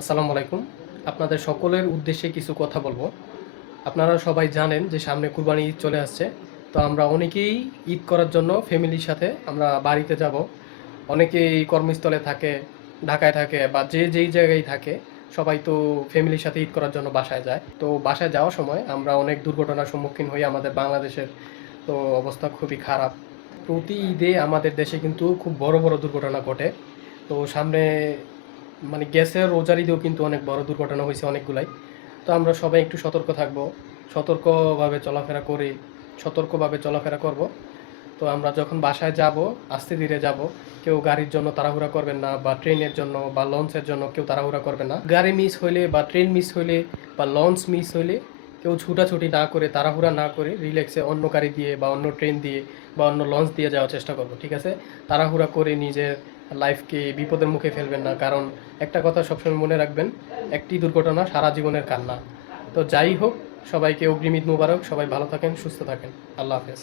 আসসালামু আলাইকুম। আপনাদের সকলের উদ্দেশ্যে কিছু কথা বলবো। আপনারা সবাই জানেন যে সামনে কুরবানি ঈদ চলে আসছে। তো আমরা অনেকেই ঈদ করার জন্য ফ্যামিলির সাথে আমরা বাড়িতে যাব। অনেকেই কর্মস্থলে থাকে, ঢাকায় থাকে বা যে যেই জায়গায় থাকে, সবাই তো ফ্যামিলির সাথে ঈদ করার জন্য বাসায় যায়। তো বাসায় যাওয়ার সময় আমরা অনেক দুর্ঘটনার সম্মুখীন হই আমাদের বাংলাদেশের। তো অবস্থা খুবই খারাপ। প্রতি ঈদে আমাদের দেশে কিন্তু খুব বড় বড় দুর্ঘটনা ঘটে। তো সামনে গ্যাসের রোজার ঈদেও কিন্তু অনেক বড় দুর্ঘটনা হয়েছে অনেকগুলাই। তো আমরা সবাই একটু সতর্ক থাকব, সতর্কভাবে চলাফেরা করি, সতর্কভাবে চলাফেরা করব। তো আমরা যখন বাসায় যাব, আস্তে ধীরে যাব। কেউ গাড়ির জন্য তাড়াহুড়া করবেন না, বা ট্রেনের জন্য বা লঞ্চের জন্য কেউ তাড়াহুড়া করবেন না। গাড়ি মিস হইলে বা ট্রেন মিস হইলে বা লঞ্চ মিস হইলে কেউ ছুটাছুটি না করে, তাড়াহুড়া না করে রিল্যাক্সে অন্য গাড়ি দিয়ে বা অন্য ট্রেন দিয়ে বা অন্য লঞ্চ দিয়ে যাওয়ার চেষ্টা করবো, ঠিক আছে? তাড়াহুড়া করে নিজের লাইফকে বিপদের মুখে ফেলবেন না, কারণ একটা কথা সবসময় মনে রাখবেন, একটি দুর্ঘটনা সারা জীবনের কান্না। তো যাই হোক, সবাইকে অগ্রিম ঈদ মুবারক। সবাই ভালো থাকেন, সুস্থ থাকেন। আল্লাহ হাফেজ।